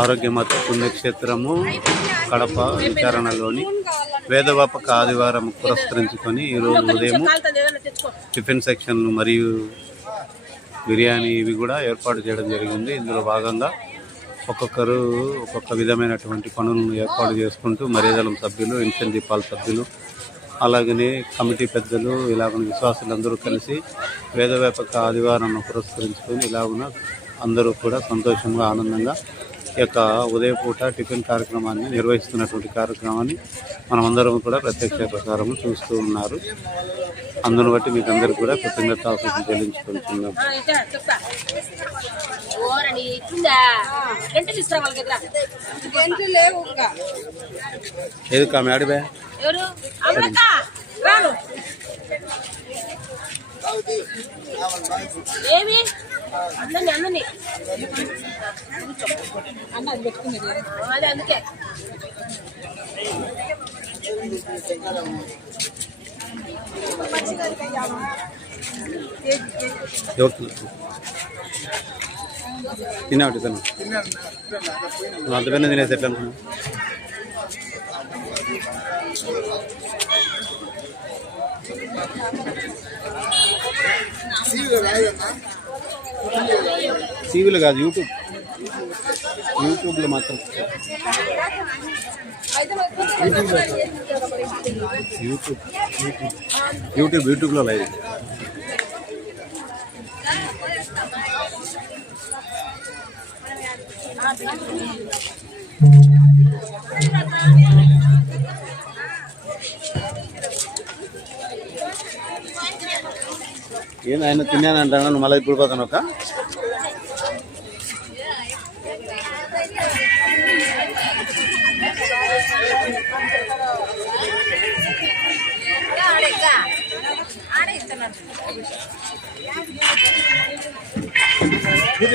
ఆరోగ్యమాత పుణ్యక్షేత్రము కడప విచారణలోని వేదవాపక ఆదివారం పురస్కరించుకొని ఈరోజు ఉదయం టిఫిన్ సెక్షన్లు మరియు బిర్యానీ ఇవి కూడా ఏర్పాటు చేయడం జరిగింది. ఇందులో భాగంగా ఒక్కొక్కరు ఒక్కొక్క విధమైనటువంటి పనులను ఏర్పాటు చేసుకుంటూ మర్యాదలం సభ్యులు ఇన్సెన్ దీపాల సభ్యులు అలాగనే కమిటీ పెద్దలు ఇలాగ విశ్వాసులందరూ కలిసి వేదవ్యాపక ఆదివారం పురస్కరించుకొని ఇలాగున అందరూ కూడా సంతోషంగా ఆనందంగా ఈ యొక్క ఉదయపూట టిఫిన్ కార్యక్రమాన్ని నిర్వహిస్తున్నటువంటి కార్యక్రమాన్ని మనమందరం కూడా ప్రత్యక్ష ప్రసారం చూస్తూ ఉన్నారు. అందును బట్టి మీకు అందరికీ కూడా చెల్లించుకుంటున్నాం. గంటలు లేవు ఇంకా. ఏది కా మేడబే ఎవరు? అమృత! రాను. ఏమి? అందరిని అందరిని అన్న అది పెట్టుకున్నది అదే అందుకే ఎవరు తిన్నావు టిఫిన్ నువ్వు అంతకన్నా తినేసి ఎట్లా అనుకున్నావు టీవీలో కాదు యూట్యూబ్ యూట్యూబ్లో మాత్రం యూట్యూబ్ యూట్యూబ్ యూట్యూబ్ యూట్యూబ్లో లైవ్ ఏంది ఆయన తిన్నానంటాను నువ్వు మళ్ళీ ఇప్పుడు పోతాను ఒక. ఆడలేవన్నా గుడ్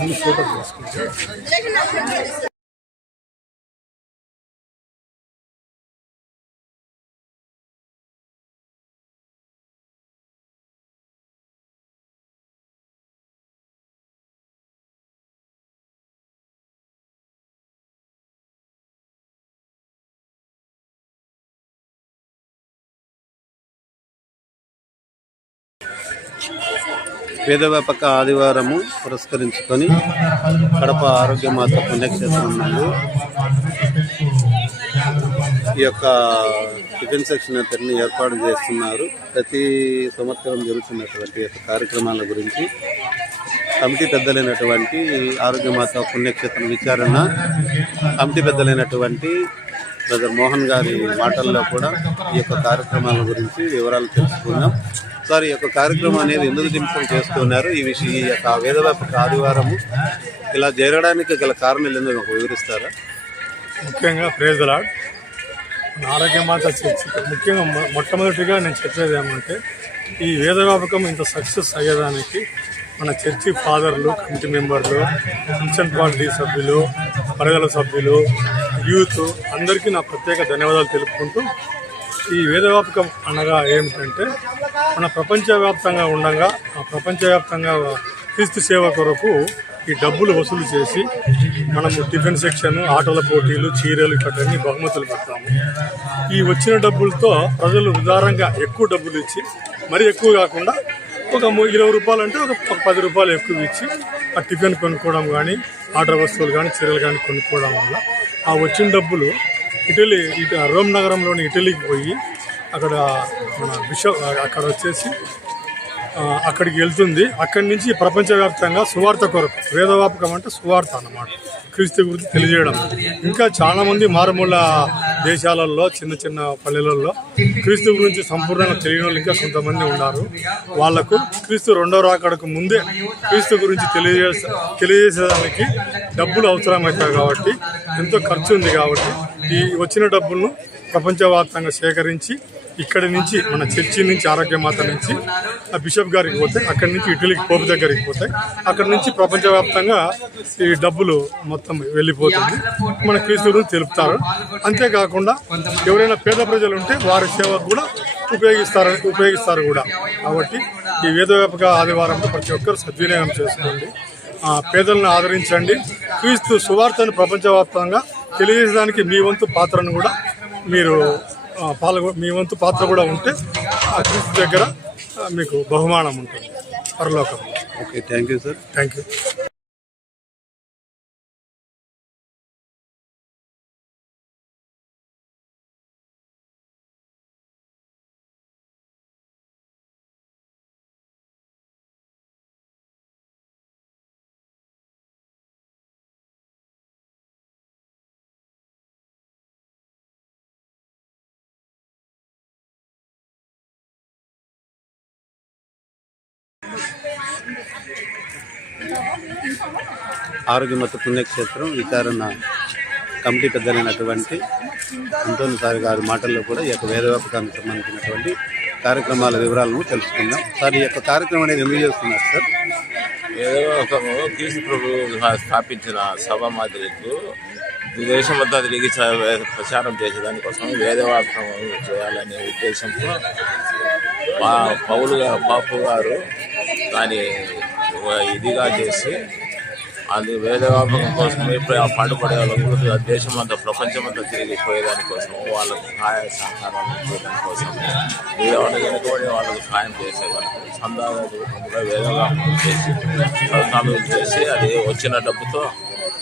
అన్ని ఫోటోలు తీసుకుంటారు. వేదవ్యాపక ఆదివారము పురస్కరించుకొని కడప ఆరోగ్యమాత పుణ్యక్షేత్రం నందు ఈ యొక్క టిఫిన్ సెక్షన్ అతన్ని ఏర్పాటు చేస్తున్నారు. ప్రతి సంవత్సరం జరుగుతున్నటువంటి యొక్క కార్యక్రమాల గురించి కమిటీ పెద్దలైనటువంటి ఆరోగ్యమాత పుణ్యక్షేత్రం విచారణ కమిటీ పెద్దలైనటువంటి బ్రదర్ మోహన్ గారి మాటల్లో కూడా ఈ యొక్క కార్యక్రమాల గురించి వివరాలు తెలుసుకుందాం. వారి యొక్క కార్యక్రమం అనేది ఎందుకు నిమిషం చేస్తున్నారు? ఈ విషయం ఈ యొక్క వేదవ్యాపక ఆదివారము ఇలా జరగడానికి గల కారణాలు ఎందుకు మాకు వివరిస్తారా? ముఖ్యంగా ప్రేజ్ లాడ్ ఆరోగ్యమాత చర్చ ముఖ్యంగా మొట్టమొదటిగా నేను చెప్పేది ఏమంటే ఈ వేదవ్యాపకం ఇంత సక్సెస్ అయ్యేదానికి మన చర్చి ఫాదర్లు కమిటీ మెంబర్లు మిషన్ పార్టీ సభ్యులు పరగల సభ్యులు యూత్ అందరికీ నా ప్రత్యేక ధన్యవాదాలు తెలుపుకుంటూ ఈ వేదవ్యాపకం అనగా ఏమిటంటే మన ప్రపంచవ్యాప్తంగా ఉండగా ఆ ప్రపంచవ్యాప్తంగా క్రీస్తు సేవ కొరకు ఈ డబ్బులు వసూలు చేసి మనము టిఫిన్ సెక్షన్ ఆటల పోటీలు చీరలు ఇట్లాంటివన్నీ బహుమతులు పెడతాము. ఈ వచ్చిన డబ్బులతో ప్రజలు ఉదారంగా ఎక్కువ డబ్బులు ఇచ్చి మరి ఎక్కువ కాకుండా ఒక ఇరవై రూపాయలు అంటే ఒక ఒక పది రూపాయలు ఎక్కువ ఇచ్చి ఆ టిఫిన్ కొనుక్కోవడం కానీ ఆటల వస్తువులు కానీ చీరలు కానీ కొనుక్కోవడం వల్ల ఆ వచ్చిన డబ్బులు ఇటలీ ఇటు రోమ్ నగరంలోని ఇటలీకి పోయి అక్కడ మన బిషప్ అక్కడ వచ్చేసి అక్కడికి వెళ్తుంది. అక్కడి నుంచి ప్రపంచవ్యాప్తంగా సువార్త కొరకు వేదవాపకం అంటే సువార్త అన్నమాట. క్రీస్తు గురించి తెలియజేయడం. ఇంకా చాలా మంది మారుమూల దేశాలలో చిన్న చిన్న పల్లెలలో క్రీస్తు గురించి సంపూర్ణంగా తెలియని వాళ్ళు ఇంకా కొంతమంది ఉన్నారు. వాళ్ళకు క్రీస్తు రెండో రాకడకు ముందే క్రీస్తు గురించి తెలియజేసే తెలియజేసేదానికి డబ్బులు అవసరమవుతాయి కాబట్టి ఎంతో ఖర్చు ఉంది కాబట్టి ఈ వచ్చిన డబ్బులను ప్రపంచవ్యాప్తంగా సేకరించి ఇక్కడి నుంచి మన చర్చి నుంచి ఆరోగ్యమాత నుంచి ఆ బిషప్ గారికి పోతే అక్కడి నుంచి ఇటలీకి పోపు దగ్గరికి పోతాయి అక్కడి నుంచి ప్రపంచవ్యాప్తంగా ఈ డబ్బులు మొత్తం వెళ్ళిపోతుంది. మన క్రీస్తు తెలుపుతారు. అంతేకాకుండా ఎవరైనా పేద ప్రజలు ఉంటే వారి సేవకు కూడా ఉపయోగిస్తారు ఉపయోగిస్తారు కూడా. కాబట్టి ఈ వేదవ్యాపక ఆదివారంలో ప్రతి ఒక్కరు సద్వినియోగం చేసుకోండి. ఆ, పేదలను ఆదరించండి. క్రీస్తు సువార్తను ప్రపంచవ్యాప్తంగా తెలియజేయడానికి మీ వంతు పాత్రను కూడా మీరు పాల్గొ మీ వంతు పాత్ర కూడా ఉంటే ఆ క్రీస్తు దగ్గర మీకు బహుమానం ఉంటుంది. పరలోకం. Okay thank you sir. Thank you ఆరోగ్యమత పుణ్యక్షేత్రం విచారణ కమిటీ పెద్దలైనటువంటి అంటోని సార్ గారి మాటల్లో కూడా ఈ యొక్క వేదవ్యాపకానికి సంబంధించినటువంటి కార్యక్రమాల వివరాలను తెలుసుకుందాం. సార్ ఈ యొక్క కార్యక్రమం అనేది ఎందుకు చేస్తున్నారు సార్? ఏదో ఒక ప్రభు స్థాపించిన సభ మాదిరికు దేశమంతా తిరిగి ప్రచారం చేసేదానికోసం వేదవాక్యం చేయాలనే ఉద్దేశంతో మా పౌలు గారు పాపు గారు దాన్ని ఇదిగా చేసి అది వేదవాపకం కోసం ఇప్పుడు ఆ పాటుపడే వాళ్ళకు దేశం అంతా ప్రపంచం అంతా తిరిగి పోయేదానికోసం వాళ్ళకు సహాయ సహకారాలు చేయడానికోసం మీద వాళ్ళకి వెనుకబడి వాళ్ళకు సహాయం చేసేవాళ్ళు సందాల కూడా వేదవాపకం చేసి పథకాలు చేసి అది వచ్చిన డబ్బుతో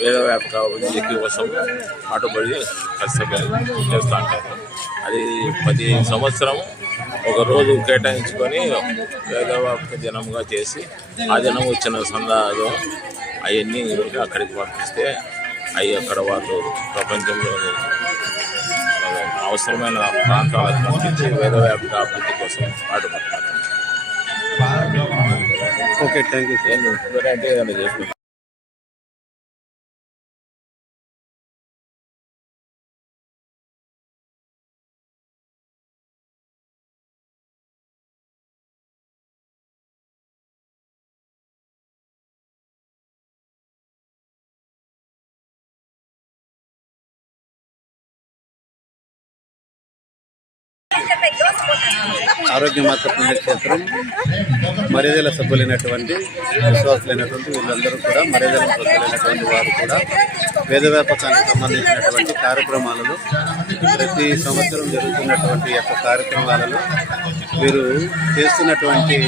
వేద వ్యాపక అభివృద్ధి కోసం పాటుపడి కష్టపడి చేస్తూ ఉంటారు. అది ప్రతి సంవత్సరం ఒక రోజు కేటాయించుకొని వేదవాపక దినంగా చేసి ఆ దినం వచ్చిన సందాలు అవన్నీ అక్కడికి పంపిస్తే అవి అక్కడ వాళ్ళు ప్రపంచంలోని అవసరమైన ప్రాంతాలకు పంపించి వేద వ్యాపక అభివృద్ధి కోసం పాటుపడతారు ఓకే థ్యాంక్ యూ సార్ అంటే ఏదైనా ఆరోగ్య ఆరోగ్యమాత పుణ్యక్షేత్రం మర్యాదల సభ్యులైనటువంటి విశ్వాసులైనటువంటి వీళ్ళందరూ కూడా మర్యాదల సభ్యులైనటువంటి వారు కూడా వేదవ్యాపకానికి సంబంధించినటువంటి కార్యక్రమాలలో ప్రతి సంవత్సరం జరుగుతున్నటువంటి యొక్క కార్యక్రమాలలో వీరు చేస్తున్నటువంటి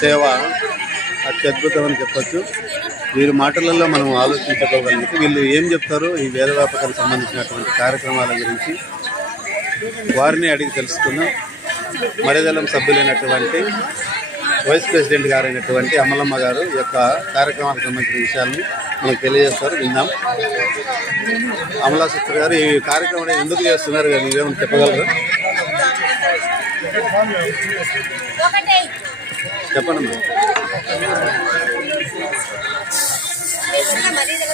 సేవ అత్యద్భుతం అని చెప్పచ్చు. వీరి మాటలలో మనం ఆలోచించుకోగలిగితే వీళ్ళు ఏం చెప్తారో ఈ వేదవ్యాపకానికి సంబంధించినటువంటి కార్యక్రమాల గురించి వారిని అడిగి తెలుసుకున్నాం మరిదలం సభ్యులైనటువంటి వైస్ ప్రెసిడెంట్ గారైనటువంటి అమలమ్మ గారు ఈ యొక్క కార్యక్రమానికి సంబంధించిన విషయాలను మనకు తెలియజేస్తారు. విందాం. అమలా సిస్టర్ గారు ఈ కార్యక్రమం ఎందుకు చేస్తున్నారు కానీ మీరేమైనా చెప్పగలరు? చెప్పండి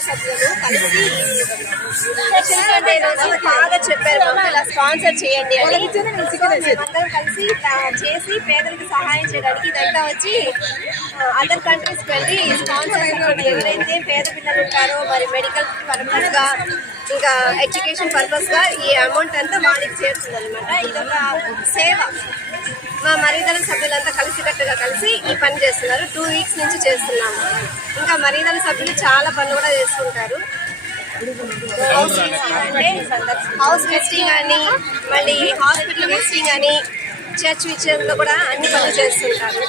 సభ్యులు కలిసి బాగా చెప్పారు ఇలా స్పాన్సర్ చేయండి అని. మేమందరం కలిసి చేసి పేదలకు సహాయం చేయడానికి ఇదంతా వచ్చి అదర్ కంట్రీస్ వెళ్ళి స్పాన్సర్ ఎవరైతే పేద పిల్లలు ఉంటారో మరి మెడికల్ పర్పస్గా ఇంకా ఎడ్యుకేషన్ పర్పస్గా ఈ అమౌంట్ అంతా వాళ్ళకి చేరుతుంది అనమాట ఇదొక సేవ. మా మరీదల సభ్యులంతా కలిసికట్టుగా కలిసి ఈ పని చేస్తున్నారు. టూ వీక్స్ నుంచి చేస్తున్నాము. ఇంకా మరీదల సభ్యులు చాలా పనులు కూడా చేస్తుంటారు అంటే హౌస్ విజిటింగ్ అని మళ్ళీ హాస్పిటల్ విజిటింగ్ అని చర్చ్ విషయంలో కూడా అన్ని పనులు చేస్తుంటారు.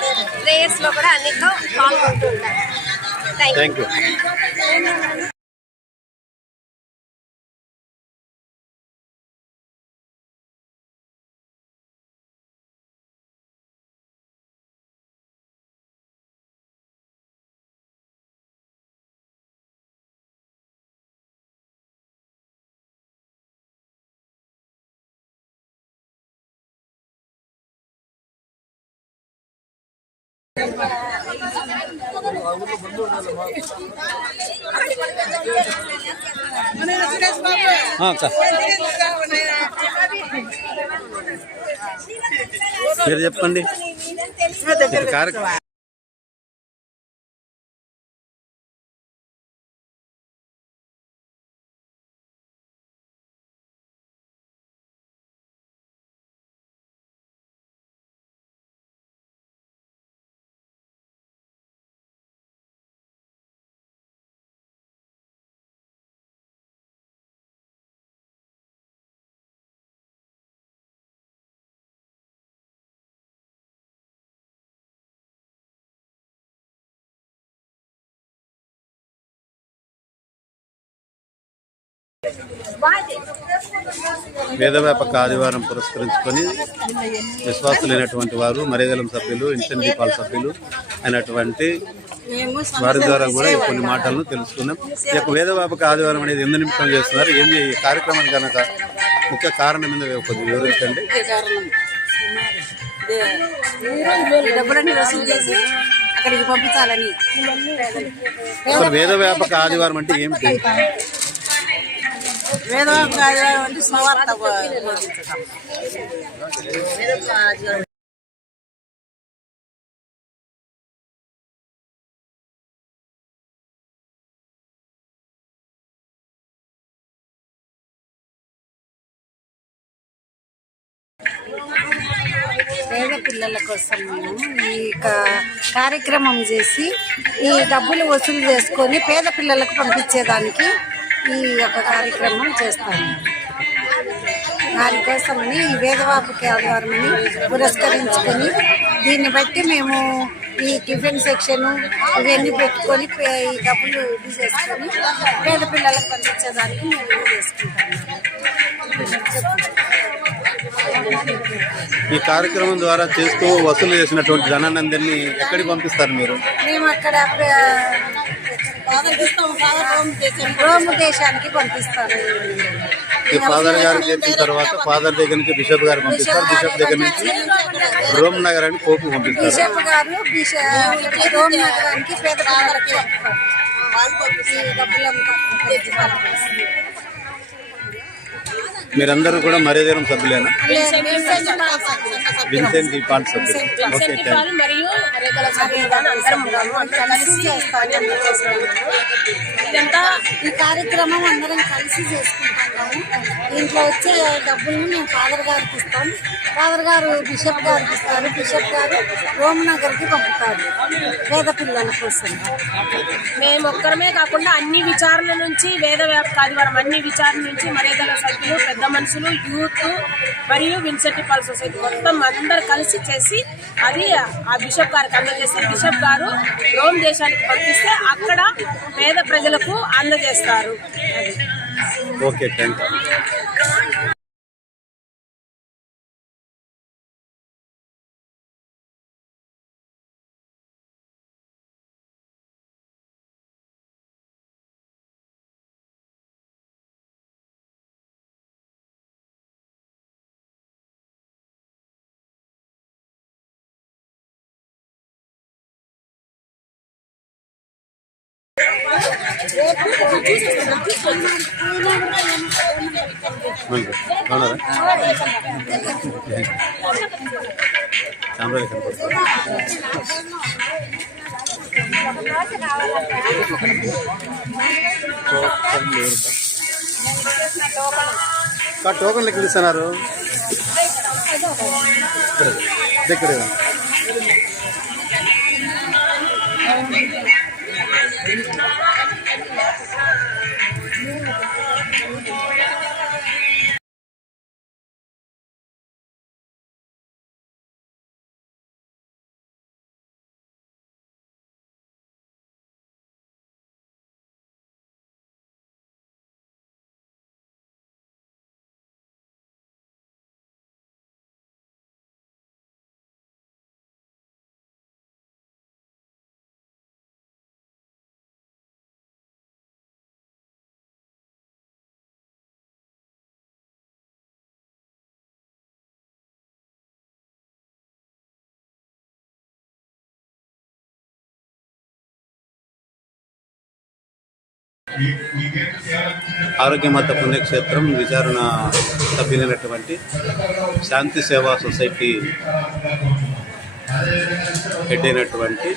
ప్రేయర్స్లో కూడా అన్నిట్లో పాల్గొంటూ ఉంటారు థ్యాంక్ యూ మీరు చెప్పండి. కార్యక్రమం. వేదవ్యాపక ఆదివారం పురస్కరించుకొని విశ్వాసులైనటువంటి వారు మరేదలం సభ్యులు ఇన్సెన్ దీపాల సభ్యులు అయినటువంటి వారి ద్వారా కూడా కొన్ని మాటలను తెలుసుకుందాం. ఈ యొక్క వేదవ్యాపక ఆదివారం అనేది ఎందు నిమిషం చేస్తున్నారు? ఏం ఈ కార్యక్రమానికి కనుక ముఖ్య కారణం మీద కొద్దిగా వివరించండి. డబ్బులన్నీ వసూలు చేసి అక్కడికి పంపించాలని వేదవ్యాపక ఆదివారం అంటే ఏమిటి? పేద పిల్లల కోసం మేము ఈ కార్యక్రమం చేసి ఈ డబ్బులు వసూలు చేసుకొని పేద పిల్లలకు పంపించేదానికి ఈ యొక్క కార్యక్రమం చేస్తాము దానికోసమని ఈ వేదవాపుకి ఆధారమని పురస్కరించుకొని దీన్ని బట్టి మేము ఈ టిఫిన్ సెక్షన్ ఇవన్నీ పెట్టుకొని ఈ డబ్బులు ఇది చేసుకొని పేద పిల్లలకు పంపించేదానికి మేము ఇది చేసుకుంటాము. ఈ కార్యక్రమం ద్వారా చేస్తూ వసూలు చేసినటువంటి ధనాన్ని అందరినీ ఎక్కడికి పంపిస్తారు మీరు? మేము అక్కడ రోము దేశానికి పంపిస్తాము ఈ ఫాదర్ గారు చేసిన తర్వాత ఫాదర్ దగ్గర నుంచి బిషప్ గారు పంపిస్తారు. బిషప్ దగ్గర నుంచి రోమ్ నగరానికి పోపు పంపిస్తారు. బిషప్ గారు బిషప్ రోమ్ నగరానికి పేద పిల్లలకి ఈ డబ్బులంతా పంపిస్తారు. మీరందరూ కూడా మరేదేరం సభ్యులేనా? విన్సెంట్ పాల్ సభ్యులు. ఓకే ఈ కార్యక్రమం అందరం కలిసి చేసుకుంటున్నాము. దీంట్లో వచ్చే డబ్బులను మేము ఫాదర్ గారికి ఇస్తాం. ఫాదర్ గారు బిషప్ గారికి ఇస్తారు బిషప్ గారు రోమనగర్కి పంపుతారు పేద పిల్లల కోసం. మేము ఒక్కరమే కాకుండా అన్ని విచారణ నుంచి వేద వ్యాపక ఆదివారం అన్ని విచారణ నుంచి మరేదల సభ్యులు పెద్ద మనుషులు యూత్ మరియు విన్సెంట్ పాల్ సొసైటీ మొత్తం అందరు కలిసి చేసి అది ఆ బిషప్ గారికి అందజేస్తే బిషప్ గారు రోమ్ దేశానికి పంపిస్తే అక్కడ పేద ప్రజలకు అందజేస్తారు. Okay thank you camera token లెక్క ఇస్తున్నారు దగ్గర Thank you. ఆరోగ్యమాత పుణ్యక్షేత్రం విచారణ సభ్యులైనటువంటి శాంతి సేవా సొసైటీ హెడ్ అయినటువంటి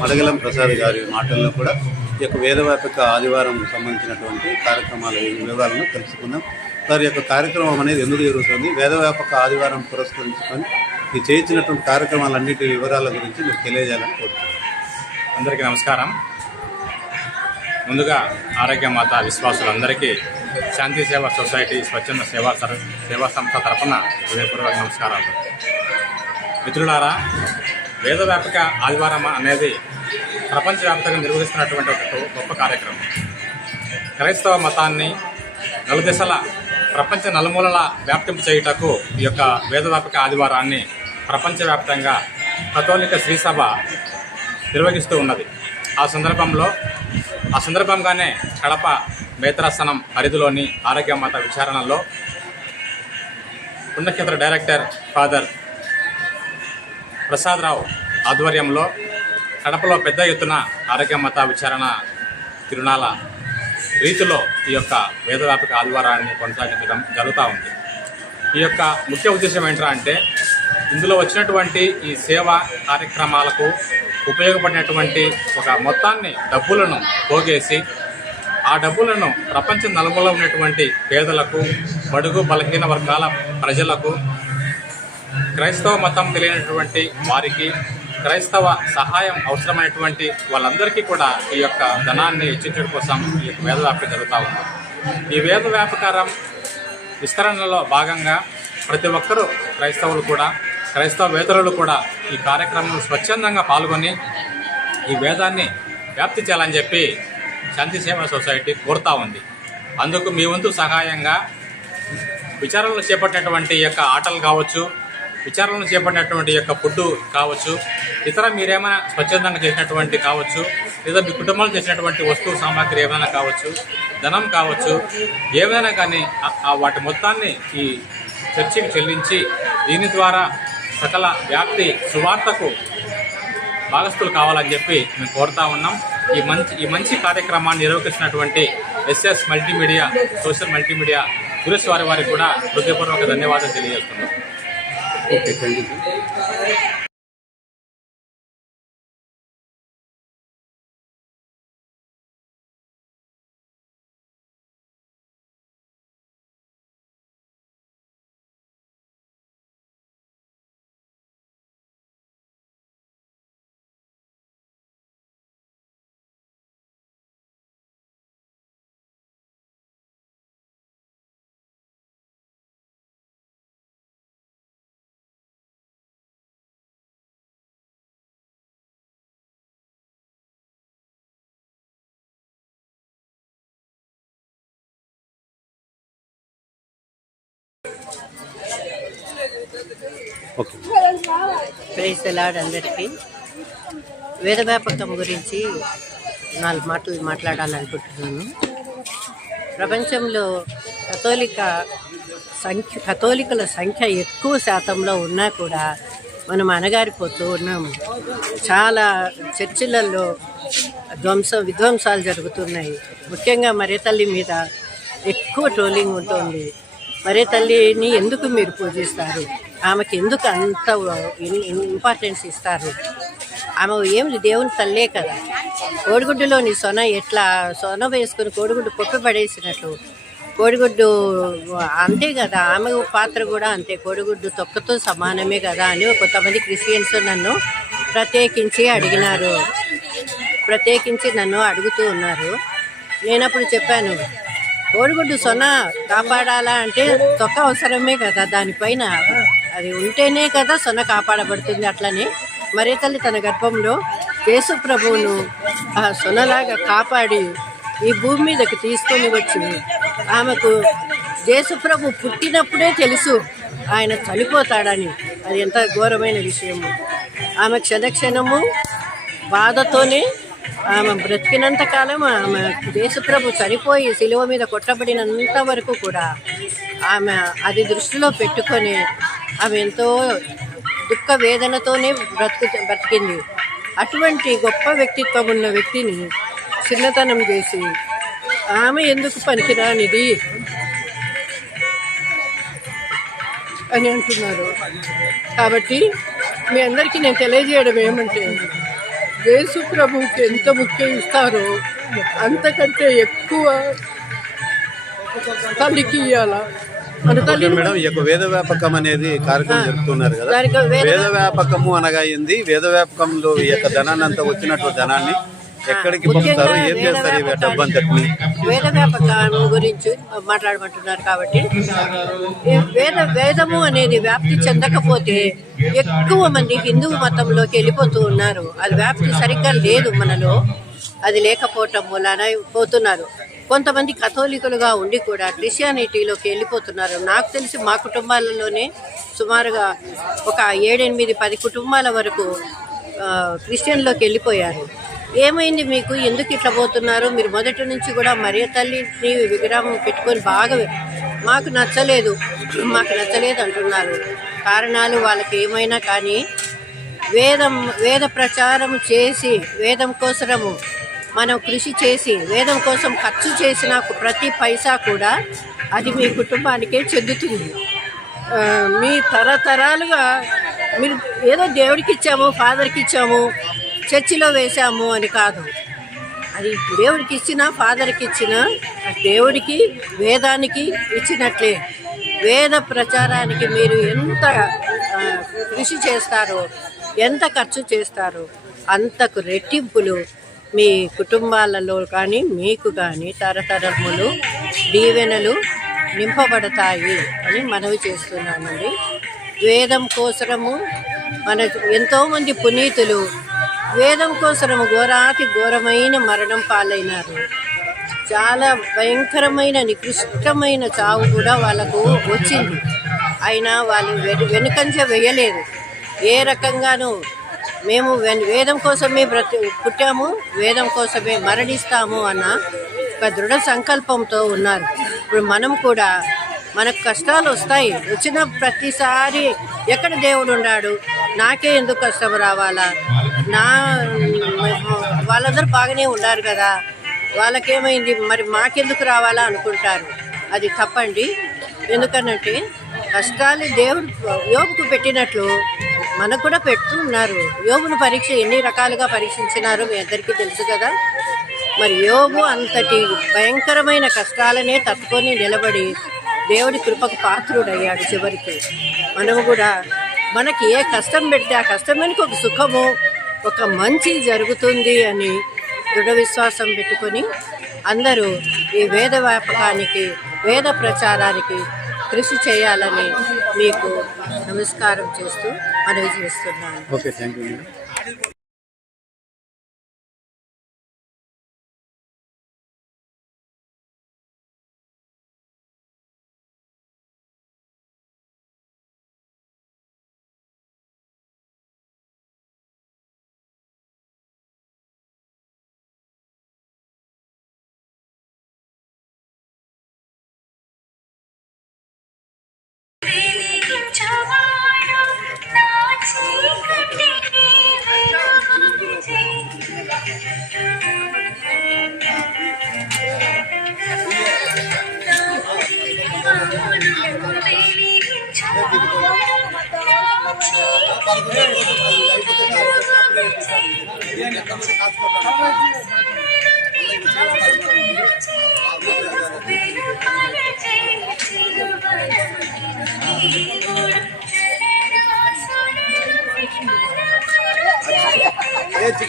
మడగలం ప్రసాద్ గారి మాటల్లో కూడా ఈ యొక్క వేదవ్యాపక ఆదివారం సంబంధించినటువంటి కార్యక్రమాల వివరాలను తెలుసుకుందాం. వారి యొక్క కార్యక్రమం అనేది ఎందుకు జరుగుతుంది? వేదవ్యాపక ఆదివారం పురస్కరించుకొని ఈ చేయించినటువంటి కార్యక్రమాలన్నిటి వివరాల గురించి మీరు తెలియజేయాలని కోరుతున్నాను అందరికీ నమస్కారం. ముందుగా ఆరోగ్య మాత విశ్వాసులందరికీ శాంతి సేవా సొసైటీ స్వచ్ఛంద సేవా సర సేవా సంస్థ తరఫున హృదయపూర్వక నమస్కారాలు. మిత్రులారా వేదవ్యాపక ఆదివారం అనేది ప్రపంచవ్యాప్తంగా నిర్వహిస్తున్నటువంటి ఒక గొప్ప కార్యక్రమం. క్రైస్తవ మతాన్ని నలుదిశల ప్రపంచ నలుమూలల వ్యాప్తింపు చేయుటకు ఈ యొక్క వేదవ్యాపక ఆదివారాన్ని ప్రపంచవ్యాప్తంగా కథోలిక శ్రీసభ నిర్వహిస్తూ ఉన్నది. ఆ సందర్భంలో ఆ సందర్భంగానే కడప మేత్రాసనం పరిధిలోని ఆరోగ్యమాత విచారణలో పుణ్యక్షేత్ర డైరెక్టర్ ఫాదర్ ప్రసాదరావు ఆధ్వర్యంలో కడపలో పెద్ద ఎత్తున ఆరోగ్య మత విచారణ తిరునాల రీతిలో ఈ యొక్క వేదవ్యాపక ఆదివారాన్ని కొనసాగించడం జరుగుతూ ఉంది. ఈ యొక్క ముఖ్య ఉద్దేశం ఏంటంటే ఇందులో వచ్చినటువంటి ఈ సేవా కార్యక్రమాలకు ఉపయోగపడినటువంటి ఒక మొత్తాన్ని డబ్బులను పోగేసి ఆ డబ్బులను ప్రపంచం నలుమూల ఉన్నటువంటి పేదలకు బడుగు బలహీన వర్గాల ప్రజలకు క్రైస్తవ మతం తెలియనటువంటి వారికి క్రైస్తవ సహాయం అవసరమైనటువంటి వాళ్ళందరికీ కూడా ఈ యొక్క ధనాన్ని ఇచ్చించడం కోసం ఈ యొక్క వేదవ్యాప్తి జరుగుతూ ఉంది. ఈ వేద వ్యాపకారం విస్తరణలో భాగంగా ప్రతి ఒక్కరూ క్రైస్తవులు కూడా క్రైస్తవేతరులు కూడా ఈ కార్యక్రమంలో స్వచ్ఛందంగా పాల్గొని ఈ వేదాన్ని వ్యాప్తి చేయాలని చెప్పి శాంతి సేవా సొసైటీ కోరుతా ఉంది. అందుకు మీ వంతు సహాయంగా విచారణలు చేపట్టినటువంటి యొక్క ఆటలు కావచ్చు విచారణలు చేపట్టినటువంటి యొక్క ఫుడ్ కావచ్చు ఇతర మీరేమైనా స్వచ్ఛందంగా చేసినటువంటి కావచ్చు లేదా మీ కుటుంబాలు చేసినటువంటి వస్తువు సామాగ్రి ఏమైనా కావచ్చు ధనం కావచ్చు ఏమైనా కానీ వాటి మొత్తాన్ని ఈ చర్చికి చెల్లించి దీని ద్వారా సకల వ్యాప్తి సువార్తకు భాగస్థులు కావాలని చెప్పి మేము కోరుతా ఉన్నాం. ఈ మంచి ఈ మంచి కార్యక్రమాన్ని నిర్వహిస్తున్నటువంటి SS multimedia social multimedia Suresh వారి వారికి కూడా హృదయపూర్వక ధన్యవాదాలు తెలియజేస్తున్నాం. Okay thank you praise lord అందరికీ. వేదవ్యాపకం గురించి నాలుగు మాటలు మాట్లాడాలనుకుంటున్నాను. ప్రపంచంలో కథోలిక సంఖ్య కథోలికల సంఖ్య ఎక్కువ శాతంలో ఉన్నా కూడా మనం అనగారిపోతూ ఉన్నాము. చాలా చర్చిలలో ధ్వంసం విధ్వంసాలు జరుగుతున్నాయి. ముఖ్యంగా మరితల్లి మీద ఎక్కువ ట్రోలింగ్ ఉంటుంది. మరే తల్లిని ఎందుకు మీరు పూజిస్తారు? ఆమెకి ఎందుకు అంత ఇంపార్టెన్స్ ఇస్తారు? ఆమె ఏమి దేవుని తల్లే కదా? కోడిగుడ్డులోని సొన ఎట్లా సొన వేసుకుని కోడిగుడ్డు పొప్పి పడేసినట్లు. కోడిగుడ్డు అంతే కదా ఆమె పాత్ర కూడా అంతే. కోడిగుడ్డు తొక్కతో సమానమే కదా అని కొంతమంది క్రిస్టియన్స్ నన్ను ప్రత్యేకించి అడిగినారు. ప్రత్యేకించి నన్ను అడుగుతూ ఉన్నారు. నేనప్పుడు చెప్పాను కోడిగుడ్డు సొన కాపాడాలా అంటే తొక్క అవసరమే కదా దానిపైన అది ఉంటేనే కదా సొన కాపాడబడుతుంది అట్లనే. మరే తల్లి తన గర్భంలో యేసు ప్రభువును ఆ సొనలాగా కాపాడి ఈ భూమి మీదకి తీసుకొని వచ్చి ఆమెకు దేశప్రభు పుట్టినప్పుడే తెలుసు ఆయన చనిపోతాడని. అది ఎంత ఘోరమైన విషయము. ఆమె క్షణక్షణము బాధతోనే ఆమె బ్రతికినంత కాలం ఆమె దేశప్రభు చనిపోయి శిలువ మీద కొట్టబడినంత వరకు కూడా ఆమె అది దృష్టిలో పెట్టుకొని ఆమె ఎంతో దుఃఖ వేదనతోనే బ్రతుకు బ్రతికింది. అటువంటి గొప్ప వ్యక్తిత్వం ఉన్న వ్యక్తిని చిన్నతనం చేసి ఆమె ఎందుకు పనికిరానిది అని అంటున్నారు. కాబట్టి మీ అందరికీ నేను తెలియజేయడం ఏమంటే యేసు ఎంత ముఖ్యం ఇస్తారో అంతకంటే ఎక్కువ తల్లికి ఇవ్వాలా మేడం ఈ యొక్క వేద వ్యాపకం అనేది కార్యక్రమం జరుపుతున్నారు కదా. వేద- వేద వ్యాపకము అనగా ఏంది? వేద వ్యాపకంలో ఈ యొక్క ధనాన్ని అంతా వచ్చినట్టు ధనాన్ని ఎక్కడికి పంపుతారు? ఏం చేస్తారు ఈ వేద వ్యాపకం గురించి మాట్లాడమంటున్నారు కాబట్టి వేద వేదము అనేది వ్యాప్తి చెందకపోతే ఎక్కువ మంది హిందూ మతంలోకి వెళ్ళిపోతూ ఉన్నారు. అది వ్యాప్తి సరిగ్గా లేదు మనలో. అది లేకపోవటం వలన పోతున్నారు. కొంతమంది కథోలికులుగా ఉండి కూడా క్రిస్టియానిటీలోకి వెళ్ళిపోతున్నారు. నాకు తెలిసి మా కుటుంబాలలోనే సుమారుగా ఒక ఏడెనిమిది పది కుటుంబాల వరకు క్రిస్టియన్లోకి వెళ్ళిపోయారు. ఏమైంది మీకు? ఎందుకు ఇట్లా పోతున్నారు? మీరు మొదటి నుంచి కూడా మరియ తల్లిని విగ్రహం పెట్టుకొని బాగా మాకు నచ్చలేదు. మాకు నచ్చలేదు అంటున్నారు. కారణాలు వాళ్ళకి ఏమైనా కానీ వేదం వేద ప్రచారం చేసి వేదం కోసము మనం కృషి చేసి వేదం కోసం ఖర్చు చేసిన ప్రతి పైసా కూడా అది మీ కుటుంబానికే చెందుతుంది. మీ తరతరాలుగా మీరు ఏదో దేవుడికి ఇచ్చాము ఫాదర్కి ఇచ్చాము చర్చిలో వేశాము అని కాదు. అది దేవుడికి ఇచ్చిన ఫాదర్కి ఇచ్చిన దేవుడికి వేదానికి ఇచ్చినట్లే. వేద ప్రచారానికి మీరు ఎంత కృషి చేస్తారో ఎంత ఖర్చు చేస్తారో అంతకు రెట్టింపులు మీ కుటుంబాలలో కానీ మీకు కానీ తరతరములు దీవెనలు నింపబడతాయి అని మనవి చేస్తున్నానండి. వేదం కోసరము మన ఎంతోమంది పునీతులు వేదం కోసం ఘోరాతి ఘోరమైన మరణం పాలైనారు. చాలా భయంకరమైన నికృష్టమైన చావు కూడా వాళ్ళకు వచ్చింది. అయినా వాళ్ళు వెనుకంజ వేయలేదు. ఏ రకంగానూ మేము వెన్- వేదం కోసమే బ్రతి పుట్టాము వేదం కోసమే మరణిస్తాము అన్న ఒక దృఢ సంకల్పంతో ఉన్నారు. ఇప్పుడు మనం కూడా మనకు కష్టాలు వస్తాయి. వచ్చిన ప్రతిసారి ఎక్కడ దేవుడు ఉన్నాడు? నాకే ఎందుకు కష్టం రావాలా? నా వాళ్ళందరూ బాగానే ఉన్నారు కదా. వాళ్ళకేమైంది? మరి మాకెందుకు రావాలా అనుకుంటారు. అది తప్పండి. ఎందుకనంటే కష్టాలు దేవుడు యోగుకు పెట్టినట్లు మనకు కూడా పెడుతున్నారు యోగును పరీక్ష ఎన్ని రకాలుగా పరీక్షించినారో మీ అందరికీ తెలుసు కదా. మరి యోగు అంతటి భయంకరమైన కష్టాలనే తట్టుకొని నిలబడి దేవుడి కృపకు పాత్రుడయ్యాడు చివరికి. మనము కూడా మనకి ఏ కష్టం పెడితే ఆ కష్టం వెనుక ఒక సుఖము ఒక మంచి జరుగుతుంది అని దృఢ విశ్వాసం పెట్టుకొని అందరూ ఈ వేద వ్యాపకానికి వేద ప్రచారానికి కృషి చేయాలని మీకు నమస్కారం చేస్తూ మనవి చేస్తున్నాను. ఓకే థ్యాంక్ యూ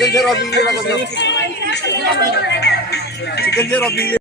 चिकन शेर और चिकन शेर और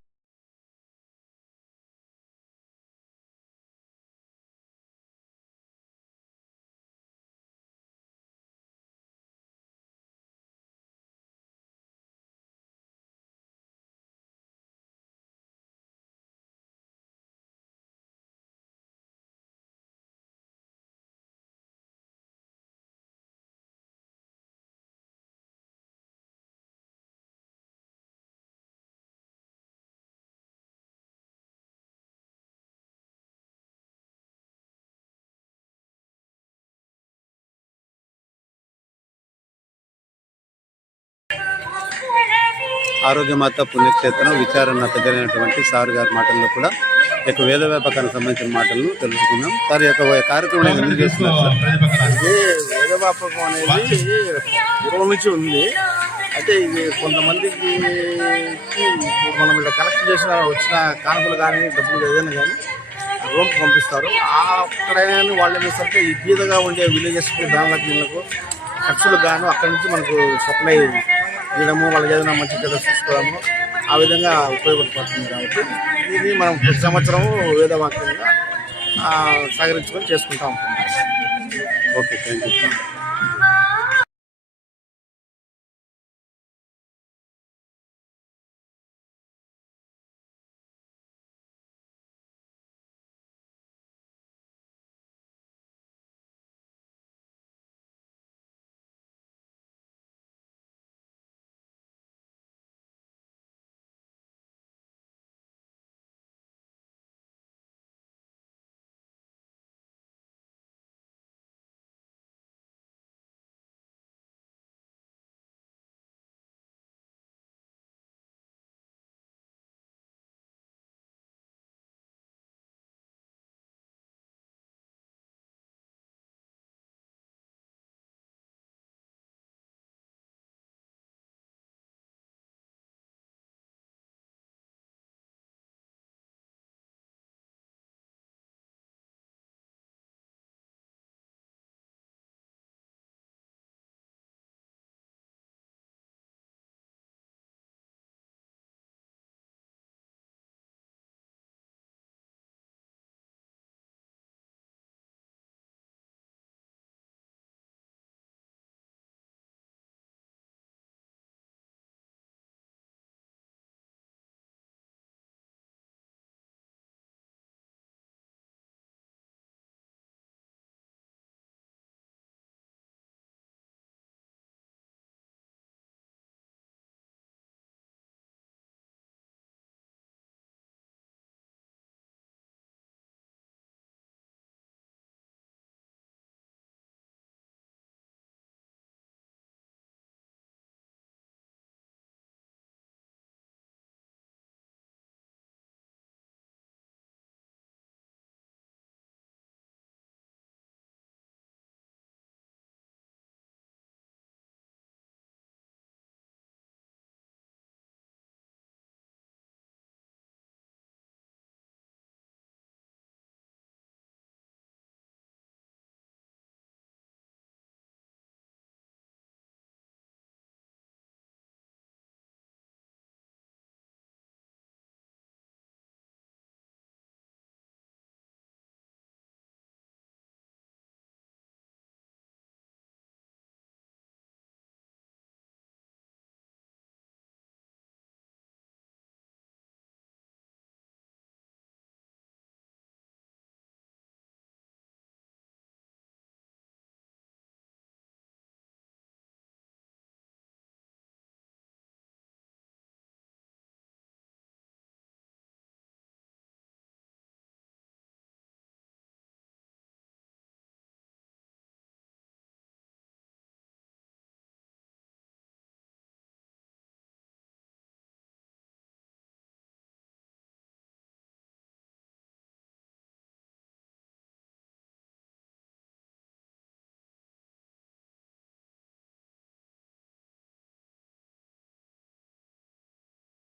ఆరోగ్యమాత పుణ్యక్షేత్రం విచారణ పెద్దలైనటువంటి సార్ గారి మాటల్లో కూడా యొక్క వేద వ్యాపకానికి సంబంధించిన మాటలను తెలుసుకుందాం. సార్ యొక్క కార్యక్రమం ఎందుకు చేస్తున్నారు వేద వ్యాపకం అనేది పూర్వం నుంచి ఉంది. అయితే ఇది కొంతమందికి మనం ఇలా కలెక్ట్ చేసిన వచ్చిన కానుకలు కానీ డబ్బులు ఏదైనా కానీ రూమ్కి పంపిస్తారు. అక్కడైనా వాళ్ళు ఏం చేస్తారంటే ఈ బీదగా ఉండే విలేజెస్కి దానిలకు వీళ్ళకు ఖర్చులు గాను అక్కడి నుంచి మనకు సప్లై చేయడము వాళ్ళకి ఏదైనా మంచి చెడ్డ చూసుకోవడము ఆ విధంగా ఉపయోగపడుతుంది కాబట్టి ఇది మనం ప్రతి సంవత్సరం వేదవాక్యంగా సహకరించుకొని చేసుకుంటా ఉంటాం ఓకే థ్యాంక్ యూ